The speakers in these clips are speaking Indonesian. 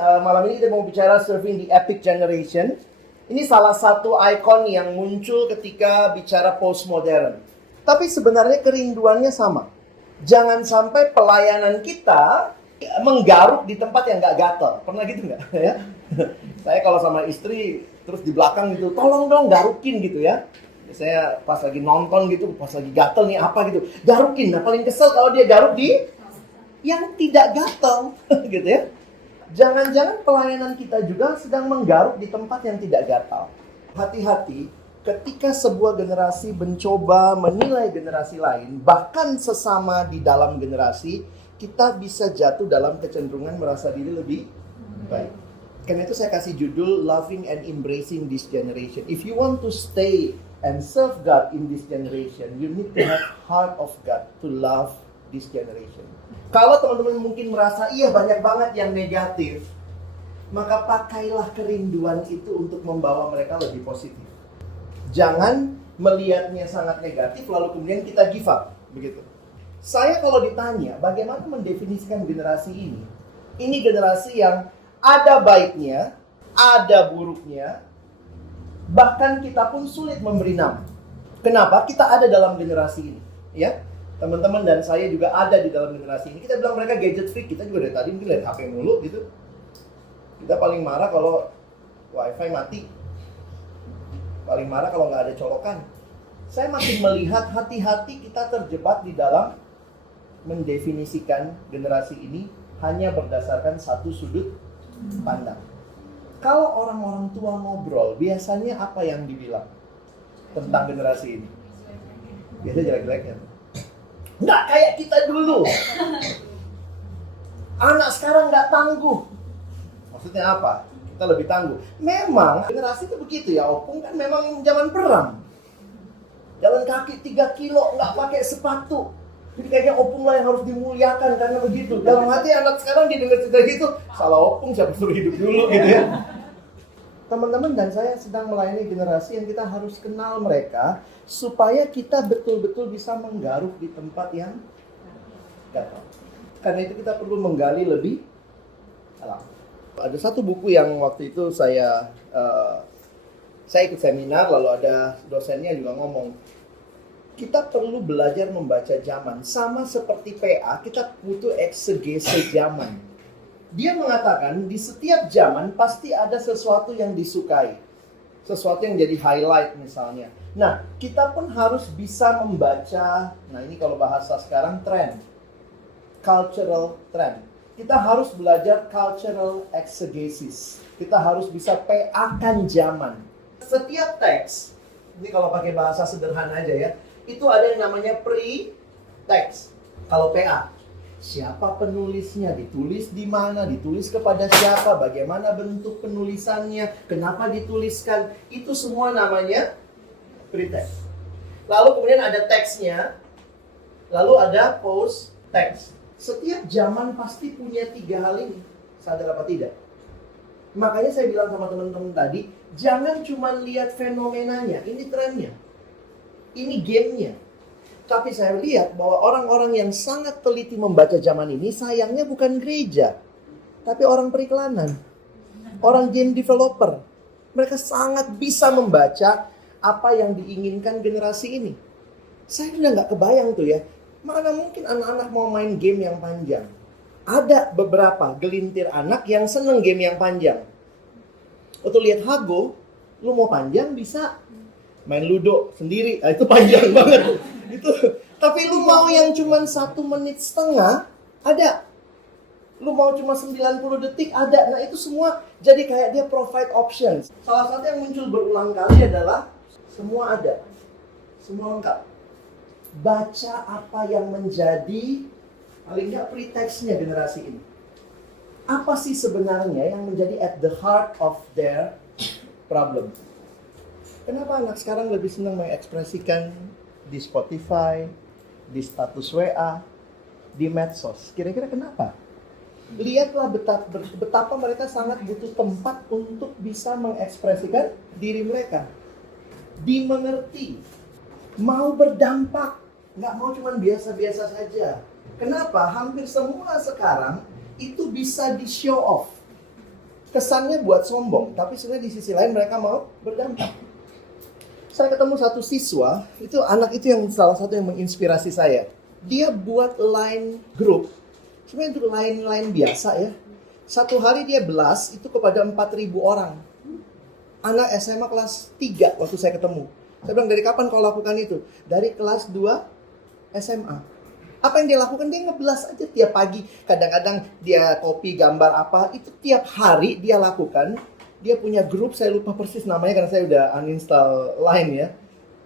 malam ini kita mau bicara Surfing the Epic Generation. Ini salah satu ikon yang muncul ketika bicara postmodern. Tapi sebenarnya kerinduannya sama. Jangan sampai pelayanan kita menggaruk di tempat yang nggak gatel. Pernah gitu nggak? Ya? Saya kalau sama istri terus di belakang gitu, tolong dong garukin gitu ya. Saya pas lagi nonton gitu, pas lagi gatel nih apa gitu, garukin. Nah paling kesel kalau dia garuk di yang tidak gatel, gitu ya. Jangan-jangan pelayanan kita juga sedang menggaruk di tempat yang tidak gatal. Hati-hati ketika sebuah generasi mencoba menilai generasi lain, bahkan sesama di dalam generasi, kita bisa jatuh dalam kecenderungan merasa diri lebih baik. Karena itu saya kasih judul Loving and Embracing this Generation. If you want to stay and serve God in this generation, you need to have heart of God to love this generation. Kalau teman-teman mungkin merasa iya banyak banget yang negatif, maka pakailah kerinduan itu untuk membawa mereka lebih positif. Jangan melihatnya sangat negatif lalu kemudian kita give up, begitu. Saya kalau ditanya bagaimana mendefinisikan generasi ini generasi yang ada baiknya, ada buruknya, bahkan kita pun sulit memberi nama. Kenapa? Kita ada dalam generasi ini, ya. Teman-teman dan saya juga ada di dalam generasi ini. Kita bilang mereka gadget freak, kita juga dari tadi mungkin lihat HP mulu gitu. Kita paling marah kalau wifi mati. Paling marah kalau nggak ada colokan. Saya makin melihat hati-hati kita terjebak di dalam mendefinisikan generasi ini hanya berdasarkan satu sudut pandang. Kalau orang-orang tua ngobrol, biasanya apa yang dibilang tentang generasi ini? Biasanya jelek-jeleknya. Nggak kayak kita dulu. Anak sekarang nggak tangguh. Maksudnya apa? Kita lebih tangguh. Memang generasi itu begitu ya, Opung kan memang zaman perang. Jalan kaki 3 kilo, nggak pakai sepatu. Jadi kayaknya Opung lah yang harus dimuliakan karena begitu. Dalam hati anak sekarang didengar cerita gitu, salah Opung, siapa suruh hidup dulu gitu ya. Teman-teman dan saya sedang melayani generasi yang kita harus kenal mereka supaya kita betul-betul bisa menggaruk di tempat yang gatal. Karena itu kita perlu menggali lebih dalam. Ada satu buku yang waktu itu saya ikut seminar, lalu ada dosennya juga ngomong, kita perlu belajar membaca zaman. Sama seperti PA, kita butuh eksegese zaman. Dia mengatakan di setiap zaman pasti ada sesuatu yang disukai. Sesuatu yang jadi highlight misalnya. Nah, kita pun harus bisa membaca, nah ini kalau bahasa sekarang trend. Cultural trend. Kita harus belajar cultural exegesis. Kita harus bisa PA-kan zaman. Setiap teks, ini kalau pakai bahasa sederhana aja ya, itu ada yang namanya pre-text. Kalau PA. Siapa penulisnya, ditulis di mana, ditulis kepada siapa, bagaimana bentuk penulisannya, kenapa dituliskan, itu semua namanya pre-text. Lalu kemudian ada teksnya, lalu ada post-text. Setiap zaman pasti punya 3 hal ini, sadar apa tidak? Makanya saya bilang sama teman-teman tadi, jangan cuma lihat fenomenanya, ini trennya, ini gamenya. Tapi saya lihat bahwa orang-orang yang sangat teliti membaca zaman ini sayangnya bukan gereja, tapi orang periklanan, orang game developer. Mereka sangat bisa membaca apa yang diinginkan generasi ini. Saya udah nggak kebayang tuh ya, mana mungkin anak-anak mau main game yang panjang. Ada beberapa gelintir anak yang seneng game yang panjang. Waktu lihat Hago, lu mau panjang bisa main Ludo sendiri, itu panjang banget. Itu. Tapi lu mau yang cuma 1,5 menit, ada. Lu mau cuma 90 detik, ada. Nah itu semua jadi kayak dia provide options. Salah satu yang muncul berulang kali adalah semua ada. Semua lengkap. Baca apa yang menjadi paling nggak pretext-nya generasi ini. Apa sih sebenarnya yang menjadi at the heart of their problem? Kenapa anak sekarang lebih senang mengekspresikan di Spotify, di status WA, di medsos? Kira-kira kenapa? Lihatlah betapa mereka sangat butuh tempat untuk bisa mengekspresikan diri mereka. Dimengerti, mau berdampak, nggak mau cuma biasa-biasa saja. Kenapa? Hampir semua sekarang itu bisa di show off. Kesannya buat sombong, tapi sebenarnya di sisi lain mereka mau berdampak. Saya ketemu satu siswa, itu anak itu yang salah satu yang menginspirasi saya. Dia buat line group, sebenarnya itu line biasa ya. Satu hari dia blast itu kepada 4.000 orang. Anak SMA kelas 3 waktu saya ketemu. Saya bilang, dari kapan kau lakukan itu? Dari kelas 2 SMA. Apa yang dia lakukan? Dia ngeblas aja tiap pagi. Kadang-kadang dia copy gambar apa, itu tiap hari dia lakukan. Dia punya grup, saya lupa persis namanya karena saya udah uninstall Line ya.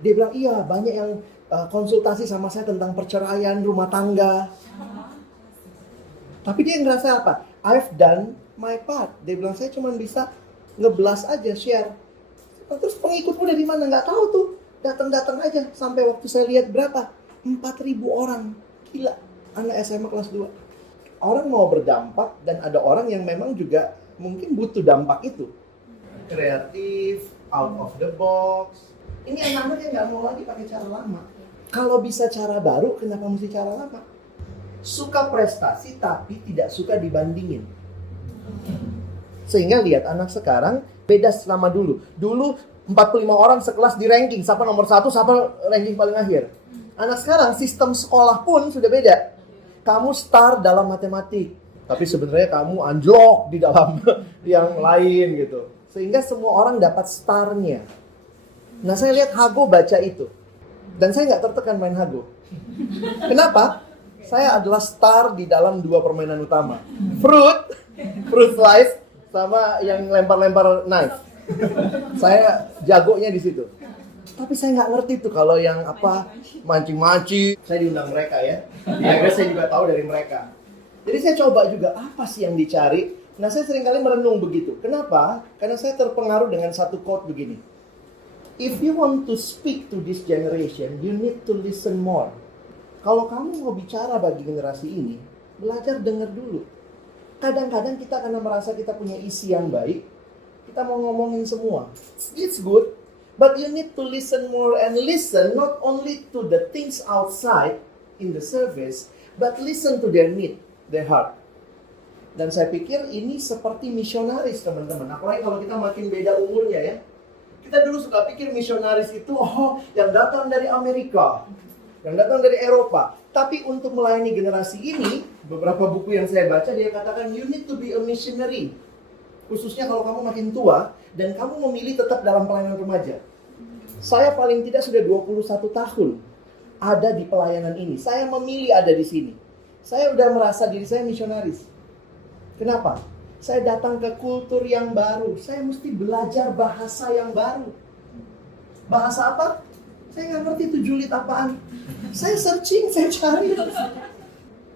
Dia bilang, iya banyak yang konsultasi sama saya tentang perceraian, rumah tangga. Tapi dia ngerasa apa? I've done my part. Dia bilang, saya cuma bisa ngeblas aja, share. Terus pengikutmu dari mana? Nggak tahu tuh. Datang-datang aja. Sampai waktu saya lihat berapa? 4.000 orang. Gila. Anak SMA kelas 2. Orang mau berdampak dan ada orang yang memang juga mungkin butuh dampak itu. Kreatif, out of the box. Ini anak-anak yang nggak mau lagi pakai cara lama. Kalau bisa cara baru, kenapa mesti cara lama? Suka prestasi tapi tidak suka dibandingin. Sehingga lihat anak sekarang beda sama dulu. Dulu 45 orang sekelas di ranking, siapa nomor 1, siapa ranking paling akhir. Anak sekarang sistem sekolah pun sudah beda. Kamu star dalam matematik, tapi sebenarnya kamu anjlok di dalam yang lain gitu. Sehingga semua orang dapat starnya. Nah, saya lihat Hago baca itu. Dan saya nggak tertekan main Hago. Kenapa? Saya adalah star di dalam 2 permainan utama. Fruit slice, sama yang lempar-lempar knife. Saya jagonya di situ. Tapi saya nggak ngerti tuh kalau yang apa mancing-mancing. Saya diundang mereka ya. Akhirnya saya juga tahu dari mereka. Jadi saya coba juga apa sih yang dicari. Nah, saya seringkali merenung begitu. Kenapa? Karena saya terpengaruh dengan satu quote begini. If you want to speak to this generation, you need to listen more. Kalau kamu mau bicara bagi generasi ini, belajar dengar dulu. Kadang-kadang kita karena merasa kita punya isi yang baik, kita mau ngomongin semua. It's good, but you need to listen more and listen not only to the things outside in the service, but listen to their need, their heart. Dan saya pikir ini seperti misionaris, teman-teman. Apalagi kalau kita makin beda umurnya ya. Kita dulu suka pikir misionaris itu yang datang dari Amerika, yang datang dari Eropa. Tapi untuk melayani generasi ini, beberapa buku yang saya baca dia katakan you need to be a missionary. Khususnya kalau kamu makin tua dan kamu memilih tetap dalam pelayanan remaja. Saya paling tidak sudah 21 tahun ada di pelayanan ini. Saya memilih ada di sini. Saya udah merasa diri saya misionaris. Kenapa? Saya datang ke kultur yang baru. Saya mesti belajar bahasa yang baru. Bahasa apa? Saya nggak ngerti itu julid apaan. Saya searching, saya cari.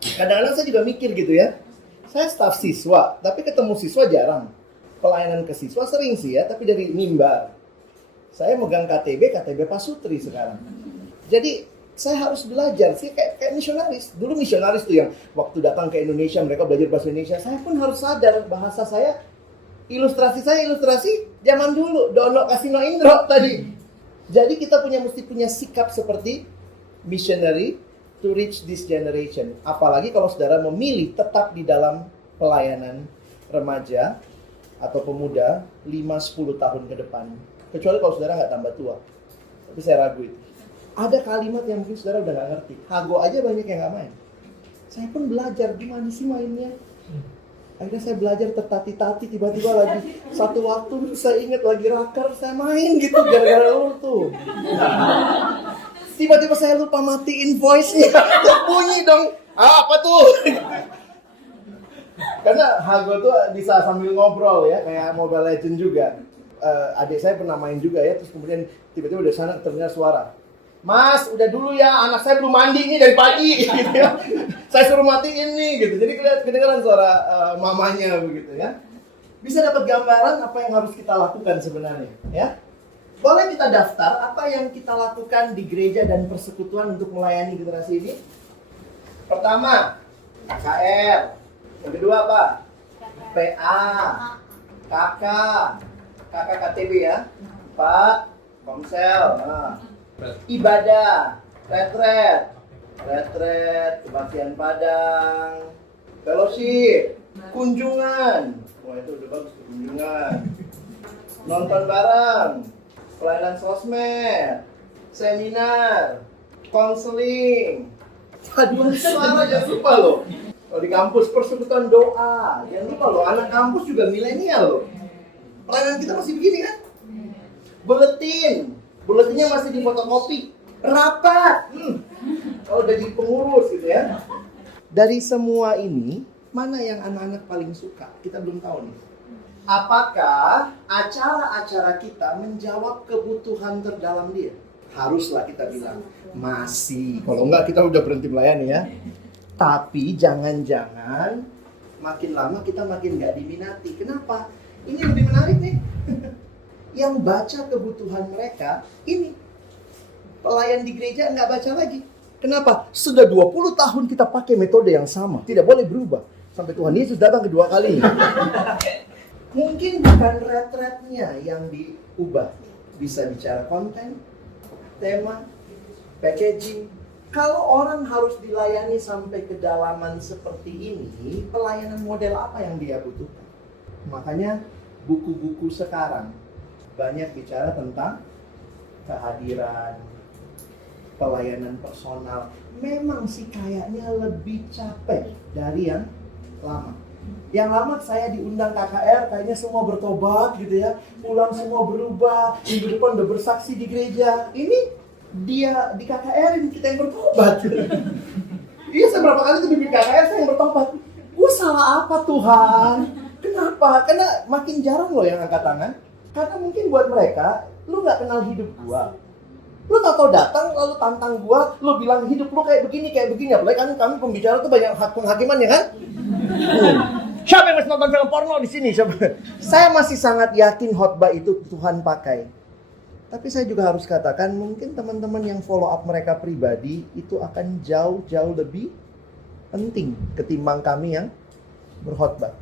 Kadang-kadang saya juga mikir gitu ya. Saya staf siswa, tapi ketemu siswa jarang. Pelayanan ke siswa sering sih ya, tapi dari mimbar. Saya megang KTB Pasutri sekarang. Jadi saya harus belajar sih kayak misionaris. Dulu misionaris tuh yang waktu datang ke Indonesia mereka belajar bahasa Indonesia. Saya pun harus sadar bahasa saya, ilustrasi zaman dulu. Dono Kasino Indro tadi. Jadi kita mesti punya sikap seperti missionary to reach this generation. Apalagi kalau saudara memilih tetap di dalam pelayanan remaja atau pemuda 5-10 tahun ke depan. Kecuali kalau saudara nggak tambah tua. Tapi saya ragu itu. Ada kalimat yang mungkin saudara udah nggak ngerti. Hago aja banyak yang nggak main. Saya pun belajar gimana sih mainnya. Akhirnya saya belajar tertati-tati. Tiba-tiba lagi satu waktu saya ingat lagi rakar saya main gitu gara-gara lu tuh. Tiba-tiba saya lupa matiin voice-nya. Bunyi dong. Apa tuh? Karena Hago tuh bisa sambil ngobrol ya, kayak Mobile Legends juga. Adik saya pernah main juga ya, terus kemudian tiba-tiba dari sana terdengar suara. Mas, udah dulu ya, anak saya belum mandi nih dari pagi, gitu ya. Saya suruh matiin nih, gitu. Jadi kedengaran suara mamanya begitu ya. Bisa dapat gambaran apa yang harus kita lakukan sebenarnya, ya. Boleh kita daftar apa yang kita lakukan di gereja dan persekutuan untuk melayani generasi ini? Pertama, KKR. Yang kedua apa? PA, KK KTB ya. 4, Komsel. Ibadah, retret, kebaktian Padang, fellowship, kunjungan, Wah, itu udah bagus tuh, kunjungan. Nonton bareng, pelayanan sosmed, seminar, konseling, paduan suara, jangan lupa loh. Kalau di kampus persekutuan doa, jangan lupa loh, anak kampus juga milenial loh. Pelayanan kita masih begini kan? Buletinnya masih di fotokopi, rapat. Kalau jadi pengurus gitu ya. Dari semua ini, mana yang anak-anak paling suka? Kita belum tahu nih. Apakah acara-acara kita menjawab kebutuhan terdalam dia? Haruslah kita bilang, masih. Kalau enggak kita udah berhenti melayani ya. Tapi jangan-jangan makin lama kita makin nggak diminati. Kenapa? Ini lebih menarik nih. Yang baca kebutuhan mereka, ini. Pelayan di gereja nggak baca lagi. Kenapa? Sudah 20 tahun kita pakai metode yang sama. Tidak boleh berubah. Sampai Tuhan Yesus datang kedua kalinya. Mungkin bukan retretnya yang diubah. Bisa bicara konten, tema, packaging. Kalau orang harus dilayani sampai kedalaman seperti ini, pelayanan model apa yang dia butuhkan? Makanya buku-buku sekarang banyak bicara tentang kehadiran, pelayanan personal. Memang sih kayaknya lebih capek dari yang lama. Yang lama saya diundang KKR, kayaknya semua bertobat gitu ya. Pulang semua berubah, minggu depan udah bersaksi di gereja. Ini dia di KKR ini kita yang bertobat. Iya, saya berapa kali tuh bimbing KKR saya yang bertobat. Gue salah apa Tuhan? Kenapa? Karena makin jarang loh yang angkat tangan. Karena mungkin buat mereka, lu gak kenal hidup gua. Lu tau datang lalu tantang gua, lu bilang hidup lu kayak begini. Apalagi kan kami pembicara tuh banyak penghakiman ya kan? Siapa yang masih nonton film porno di sini? Saya masih sangat yakin khotbah itu Tuhan pakai. Tapi saya juga harus katakan, mungkin teman-teman yang follow up mereka pribadi itu akan jauh lebih penting ketimbang kami yang berkhotbah.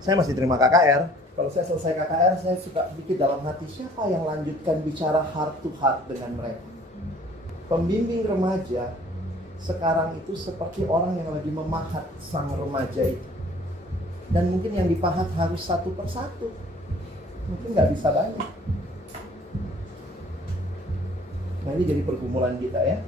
Saya masih terima KKR. Kalau saya selesai KKR, saya suka bikin dalam hati, siapa yang lanjutkan bicara heart to heart dengan mereka. Pembimbing remaja sekarang itu seperti orang yang lagi memahat sang remaja itu. Dan mungkin yang dipahat harus satu persatu. Mungkin nggak bisa banyak. Nah, ini jadi pergumulan kita ya.